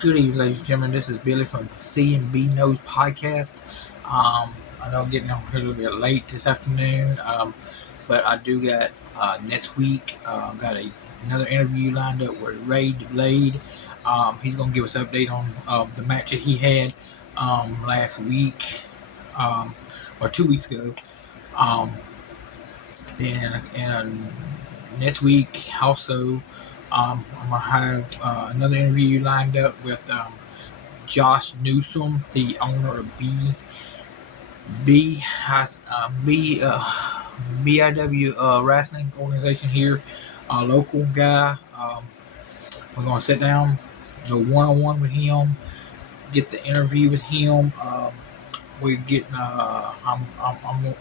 Good evening, ladies and gentlemen. This is Billy from C&B Knows Podcast. I know I'm getting on here a little bit late this afternoon, but I do got next week. Got another interview lined up with Ray Blade. He's going to give us an update on the match that he had last week or 2 weeks ago. And next week also. I'm gonna have another interview lined up with Josh Newsom, the owner of BIW Wrestling Organization here, a local guy. We're gonna sit down, go one-on-one with him, get the interview with him. We're getting I'm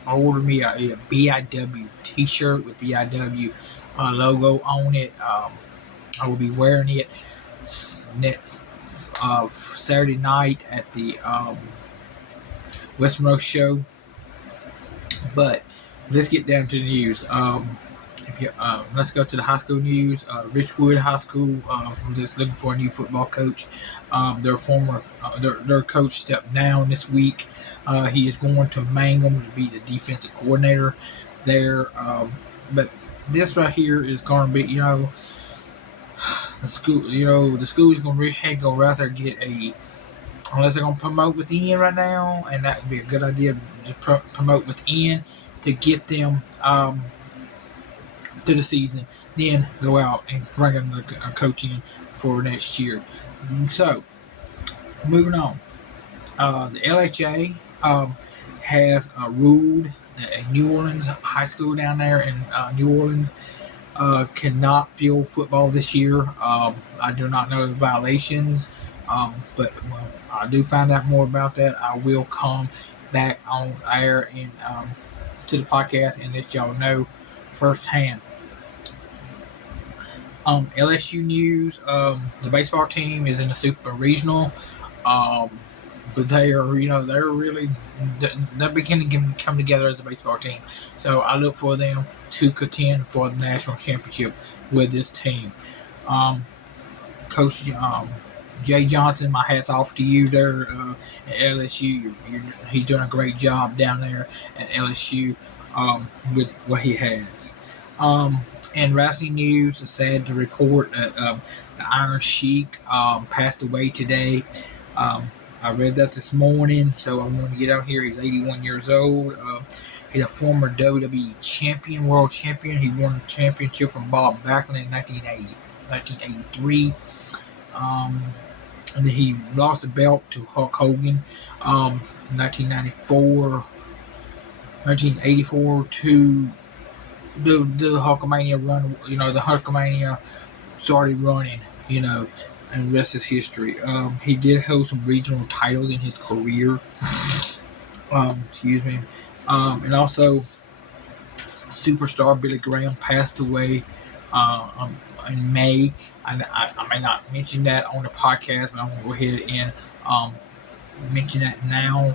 ordering me a BIW T-shirt with BIW logo on it. I will be wearing it next Saturday night at the West Monroe show. But let's get down to the news. Let's go to the high school news. Richwood High School just looking for a new football coach. Their coach stepped down this week. He is going to Mangum to be the defensive coordinator there. But this right here is going to be, the school is going to go right there and get unless they're going to promote within right now, and that would be a good idea to promote within to get them to the season, then go out and bring a coach in for next year. So, moving on. The LHA has ruled that a New Orleans high school down there in New Orleans cannot field football this year. I do not know the violations, but when I do find out more about that, I will come back on air and to the podcast and let y'all know firsthand. LSU news: the baseball team is in the Super Regional, but they're beginning to come together as a baseball team. So I look for them to contend for the national championship with this team. Coach Jay Johnson, my hat's off to you there at LSU. He's doing a great job down there at LSU with what he has. And wrestling news, it's sad to report that the Iron Sheik passed away today. I read that this morning, so I'm going to get out here. He's 81 years old. He's a former WWE champion, world champion. He won the championship from Bob Backlund in 1983. And then he lost the belt to Hulk Hogan 1984 to the Hulkamania run. The Hulkamania started running, and the rest is history. He did hold some regional titles in his career. And also, superstar Billy Graham passed away in May. I may not mention that on the podcast, but I'm going to go ahead and mention that now.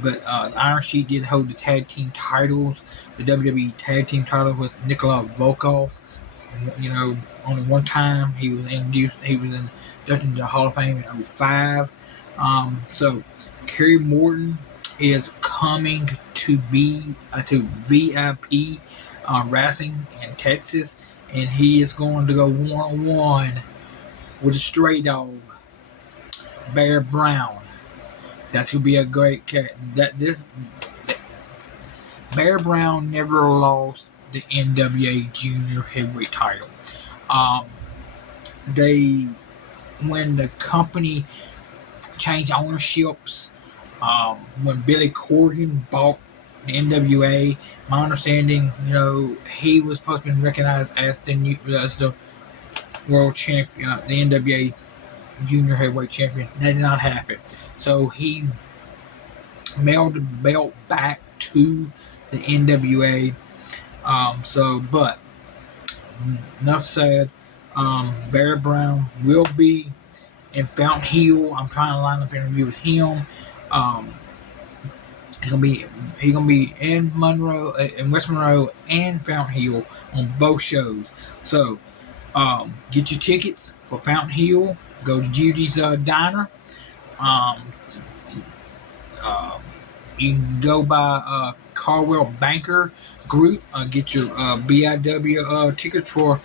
But the Iron Sheik did hold the tag team titles, the WWE tag team title with Nikolai Volkov. Only one time he was inducted into the Hall of Fame in 2005. So Kerry Morton is coming to VIP wrestling in Texas, and he is going to go one-on-one with a stray dog, Bear Brown. That's going to be a great character. Bear Brown never lost the NWA Junior Heavyweight title. When the company changed ownerships, when Billy Corgan bought the NWA, my understanding, he was supposed to be recognized as the world champion, the NWA Junior Heavyweight champion. That did not happen. So he mailed the belt back to the NWA. But enough said. Bear Brown will be in Fountain Hill. I'm trying to line up an interview with him. He's gonna be in Monroe, in West Monroe, and Fountain Hill on both shows. So get your tickets for Fountain Hill, go to Judy's Diner. Um, uh, you can go by Caldwell Banker Group. Get your BIW tickets for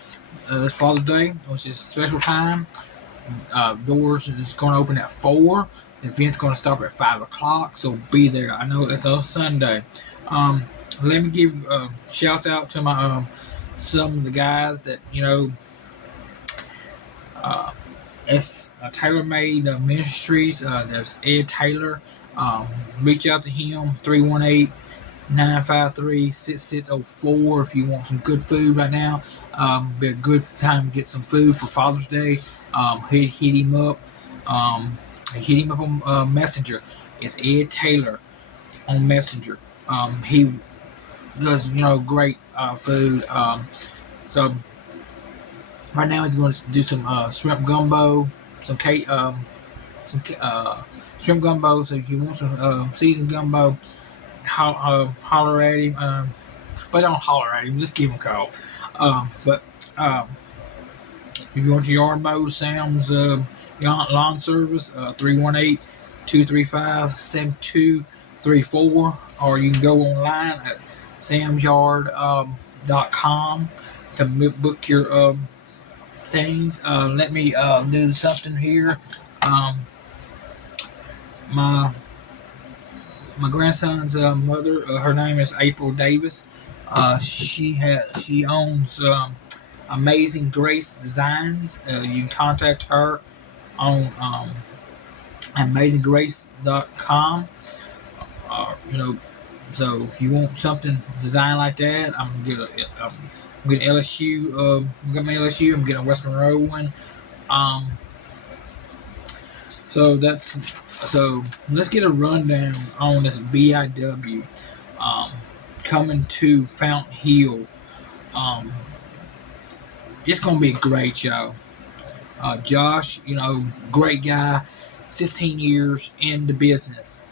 this Father's Day, which is special time. Doors is going to open at 4. The event's going to start at 5 o'clock, so be there. I know it's a Sunday. Let me give shouts out to my some of the guys that it's Taylor Made Ministries. There's Ed Taylor. Reach out to him 318-953-6604 if you want some good food right now. Be a good time to get some food for Father's Day. Hit him up. Hit him up on Messenger. It's Ed Taylor on Messenger. He does great food. So right now he's going to do some shrimp gumbo, some shrimp gumbo. So if you want some seasoned gumbo, holler at him. But don't holler at him. Just give him a call. But if you want your yard mow, Sam's lawn service, 318-235-7234, or you can go online at samsyard.com to book your things. Let me do something here. My grandson's mother, her name is April Davis. She owns Amazing Grace Designs. You can contact her on amazinggrace.com. So if you want something designed like that, I'm gonna get LSU. Get my LSU. I'm getting a West Monroe one. So let's get a rundown on this BIW coming to Fountain Hill. It's gonna be great, y'all. Josh, great guy, 16 years in the business.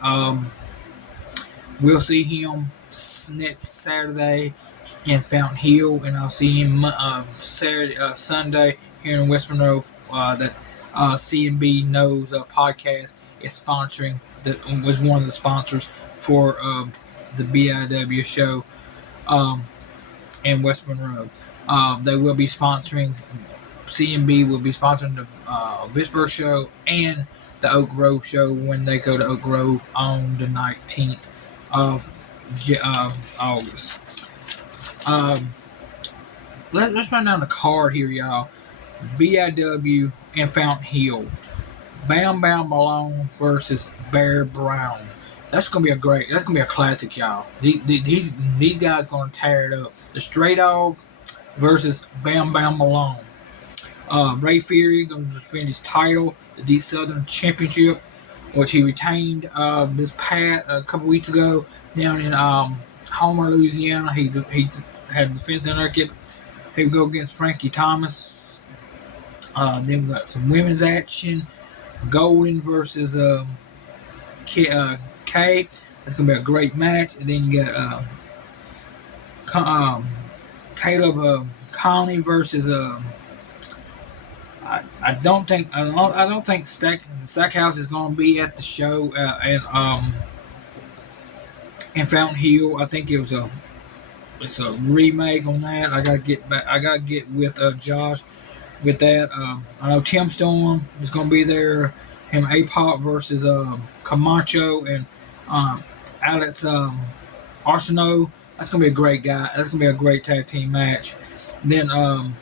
We'll see him next Saturday in Fountain Hill, and I'll see him Sunday here in West Monroe. That CNB Knows podcast is sponsoring. Was one of the sponsors for the BIW show in West Monroe. They will be sponsoring. CNB will be sponsoring the Vicksburg show and the Oak Grove show when they go to Oak Grove on the 19th of August. Let's run down the card here, y'all. BIW and Fountain Hill. Bam Bam Malone versus Bear Brown. That's gonna be a classic, y'all. These guys gonna tear it up. The Stray Dog versus Bam Bam Malone. Ray Fury gonna defend his title, the Deep Southern Championship, which he retained this past a couple weeks ago down in Homer, Louisiana. He had a defense in there. He would go against Frankie Thomas. Then we got some women's action. Golden versus Kay. That's gonna be a great match. And then you got Caleb Conley versus I don't think Stackhouse is going to be at the show in Fountain Hill. I think it's a remake on that. I gotta get with Josh with that. I know Tim Storm is going to be there. Him A-Pop versus Camacho and Alex Arsenault. That's going to be a great guy. That's going to be a great tag team match. And then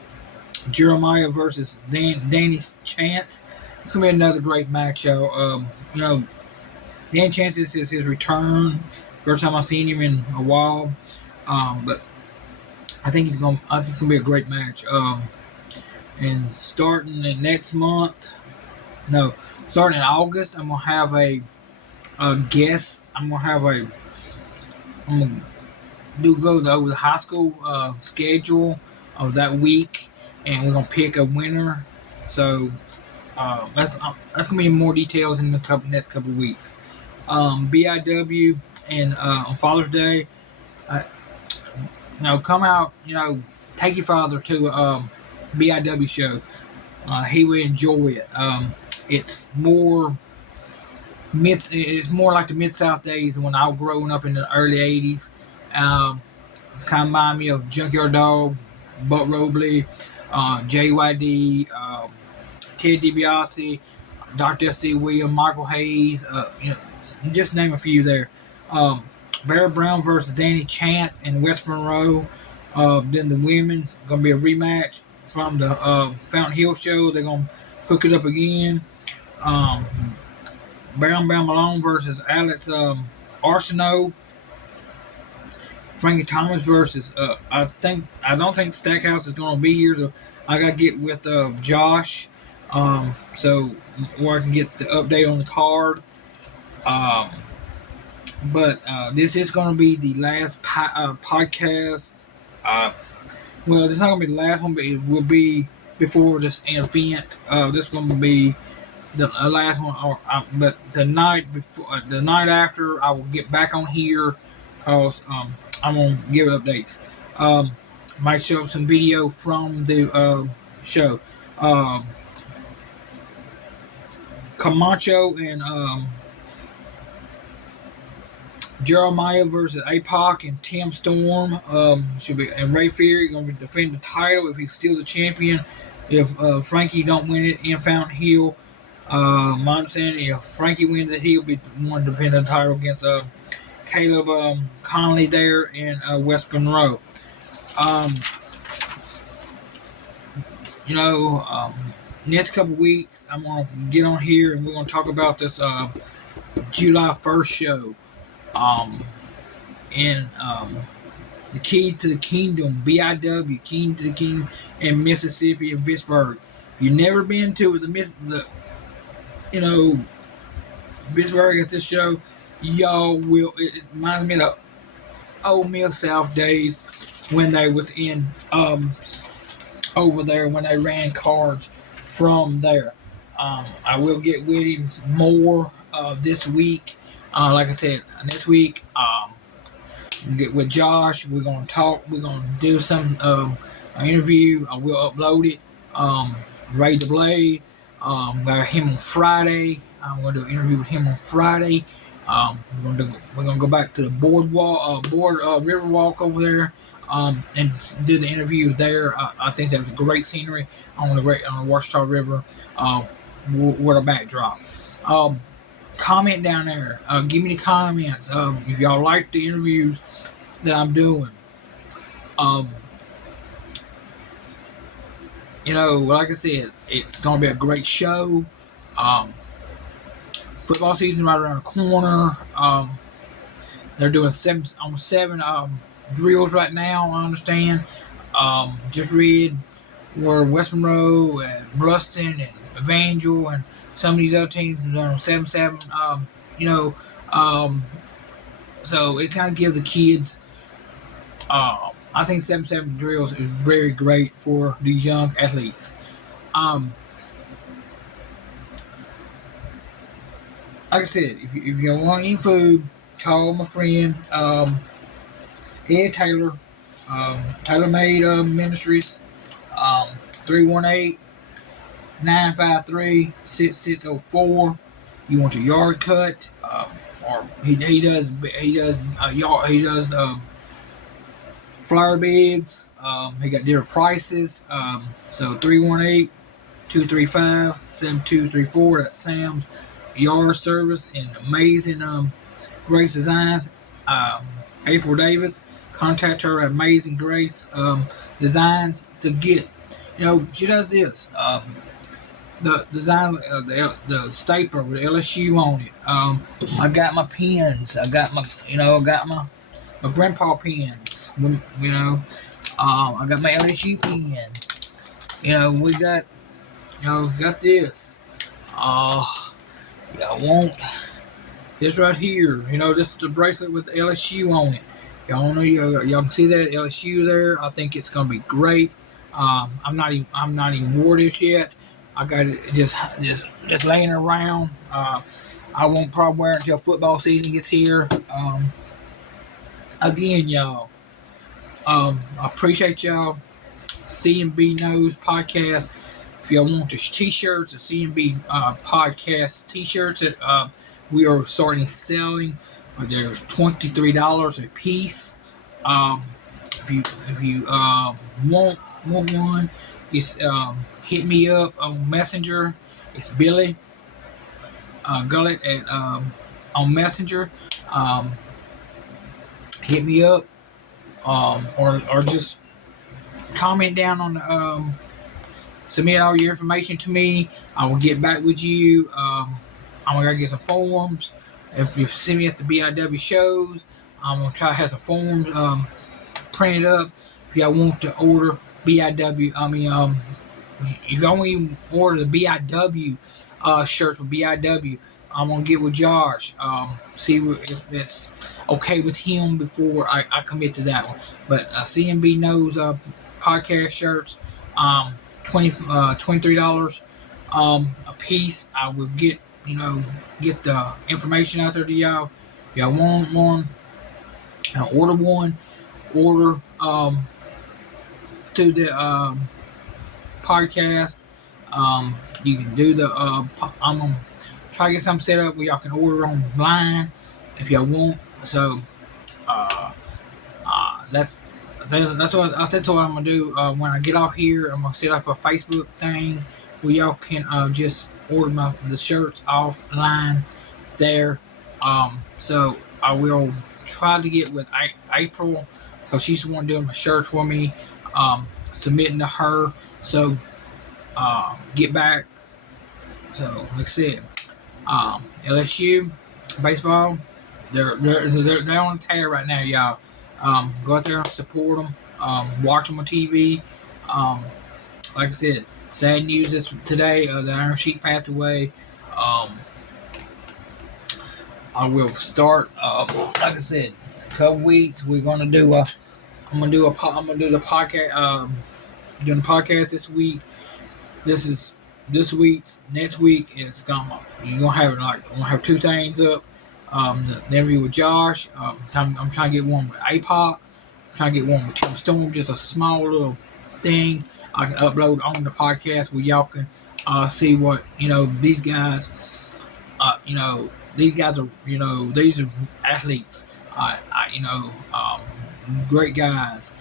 Jeremiah versus Danny Chance. It's going to be another great match, y'all. Dan Chance is his return. First time I've seen him in a while. But I think it's going to be a great match. And starting in next month, starting in August, I'm going to have a guest. I'm going to go over the high school schedule of that week, and we're going to pick a winner. So that's going to be more details in the next couple of weeks. BIW and on Father's Day, come out, take your father to BIW show. he would enjoy it. It's more it's more like the Mid-South days when I was growing up in the early 80s. Um, Kind of remind me of Junkyard Dog, Buck Robley, JYD, Ted DiBiase, Dr. S.D. Williams, Michael Hayes, just name a few there. Um, Barry Brown versus Danny Chance and West Monroe. Then the women gonna be a rematch from the Fountain Hill show. They're gonna hook it up again. Um, Baron Malone versus Alex Arsenault. Frankie Thomas versus I don't think Stackhouse is gonna be here, so I gotta get with Josh, so where I can get the update on the card. Um, but this is gonna be the last podcast. Well, it's not gonna be the last one, but it will be before this event. This is gonna be the last one, but the night before, the night after, I will get back on here, cause I'm gonna give updates. Might show up some video from the show. Camacho and Jeremiah versus APOC and Tim Storm. Should be, and Ray Fury going to be defending the title if he's still the champion. If Frankie don't win it in Fountain Hill, my understanding, if Frankie wins it, he'll be the one defending the title against Caleb Conley there in West Monroe. Next couple weeks, I'm going to get on here and we're going to talk about this July 1st show. In the Key to the Kingdom, BIW, Key to the Kingdom in Mississippi and Vicksburg. If you've never been to Vicksburg at this show, y'all will. It reminds me of the old Mill South days when they was in over there when they ran cards from there. I will get with him more this week. Like I said, this week, get with Josh. We're gonna talk. We're gonna do some interview. I will upload it. Ray the Blade. Got him on Friday. I'm gonna do an interview with him on Friday. We're gonna go back to the river walk over there. And do the interview there. I think that was a great scenery on the Washita River. With a backdrop. Comment down there. Give me the comments. If y'all like the interviews that I'm doing. Like I said, it's gonna be a great show. Football season right around the corner. They're doing seven drills right now. I understand. Just read where West Monroe and Ruston and Evangel and some of these other teams are doing 7-7. So it kind of gives the kids. I think 7-7 drills is very great for these young athletes. Like I said, if you want any food, call my friend Ed Taylor, Taylor Made Ministries, 318-953-6604. You want your yard cut, or he does flower beds. He got different prices. So 318-235-7234. That's Sam's Yard Service and amazing Grace Designs. April Davis. Contact her at Amazing Grace Designs to get. She does this. The design, the stapler with LSU on it. I got my pens. I got my grandpa pens. I got my LSU pen. We got, got this. I want this right here. This is the bracelet with LSU on it. Y'all can see that LSU there. I think it's gonna be great. I'm not even wore this yet. I got it just laying around. I won't probably wear it until football season gets here. Again, y'all, I appreciate y'all. CMB Knows podcast. If y'all want the t-shirts, the CMB podcast t-shirts that we are starting selling, there's $23 a piece. If you want one, just hit me up on Messenger. It's Billy Gullett at on Messenger. Hit me up, or just comment down on the submit all your information to me. I will get back with you. I'm gonna get some forms. If you see me at the BIW shows, I'm gonna try to have some forms printed up. If y'all want to order BIW, if y'all want to order the BIW shirts with BIW, I'm gonna get with Josh. See if it's okay with him before I commit to that one. But CMB knows podcast shirts. $23 a piece. I will get the information out there to y'all. If y'all want one, order one. Order to the podcast. You can do the. I'm gonna try to get something set up where y'all can order online if y'all want. So that's what I'm gonna do. When I get off here, I'm gonna set up a Facebook thing where y'all can just order the shirts offline there. So I will try to get with April, because she's the one doing my shirts for me, submitting to her. So get back. So like I said, LSU baseball, they're on a tear right now, y'all. Go out there and support them. Watch them on TV. Like I said, sad news today. The Iron Sheik passed away. I will start. Like I said, a couple weeks we're gonna do. I'm gonna do the podcast. Doing the podcast this week. This is this week's. Next week it's gonna. You're gonna have I'm gonna have two things up. The interview with Josh. I'm trying to get one with APOC. I'm trying to get one with Tim Storm. Just a small little thing I can upload on the podcast where y'all can see what these guys. These guys are these are athletes. Great guys.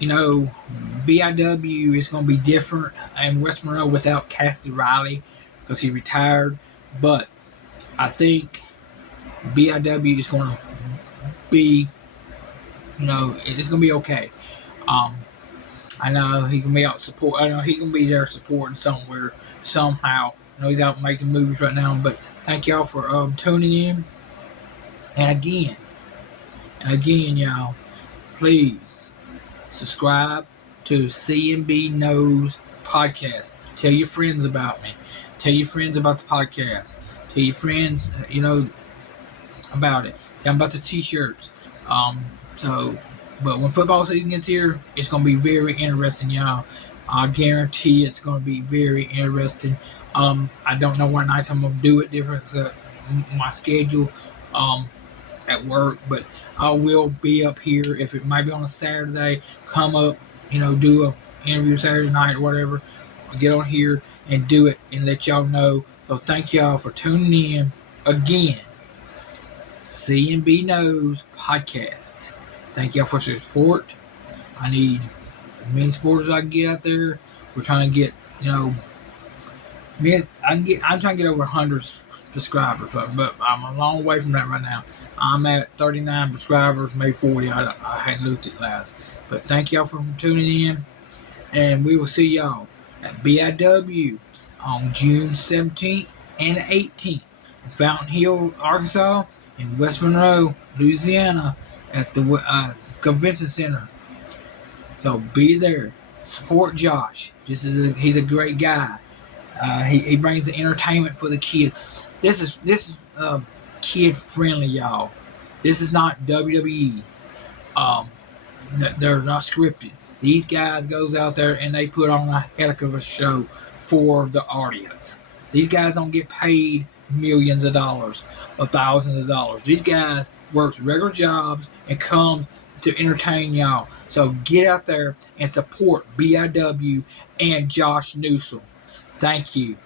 BIW is going to be different in West Monroe without Cassidy Riley because he retired, but I think BIW is going to be, it's going to be okay. I know he can be out support. I know he can be there supporting somewhere, somehow. I know he's out making movies right now, but thank y'all for tuning in. And again, y'all, please subscribe to CMB Knows Podcast. Tell your friends about me. Tell your friends about the podcast. Tell your friends, about it. Tell them about the t-shirts. But when football season gets here, it's going to be very interesting, y'all. I guarantee it's going to be very interesting. I don't know what nights I'm going to do it different. So my schedule at work, but I will be up here. If it might be on a Saturday, come up, do a interview Saturday night or whatever. I'll get on here and do it and let y'all know. So thank y'all for tuning in again. CMB Knows Podcast. Thank y'all for your support. I need as many supporters as I can get out there. We're trying to get, I'm trying to get over 100 subscribers, but I'm a long way from that right now. I'm at 39 subscribers, maybe 40. I hadn't looked at last. But thank y'all for tuning in, and we will see y'all at BIW on June 17th and 18th in Fountain Hill, Arkansas, in West Monroe, Louisiana, at the convention center. So be there. Support Josh. He's a great guy. He brings the entertainment for the kids. This is kid friendly, y'all. This is not WWE. They're not scripted. These guys goes out there and they put on a heck of a show for the audience. These guys don't get paid millions of dollars or thousands of dollars. These guys works regular jobs and comes to entertain y'all. So get out there and support BIW and Josh Newsome. Thank you.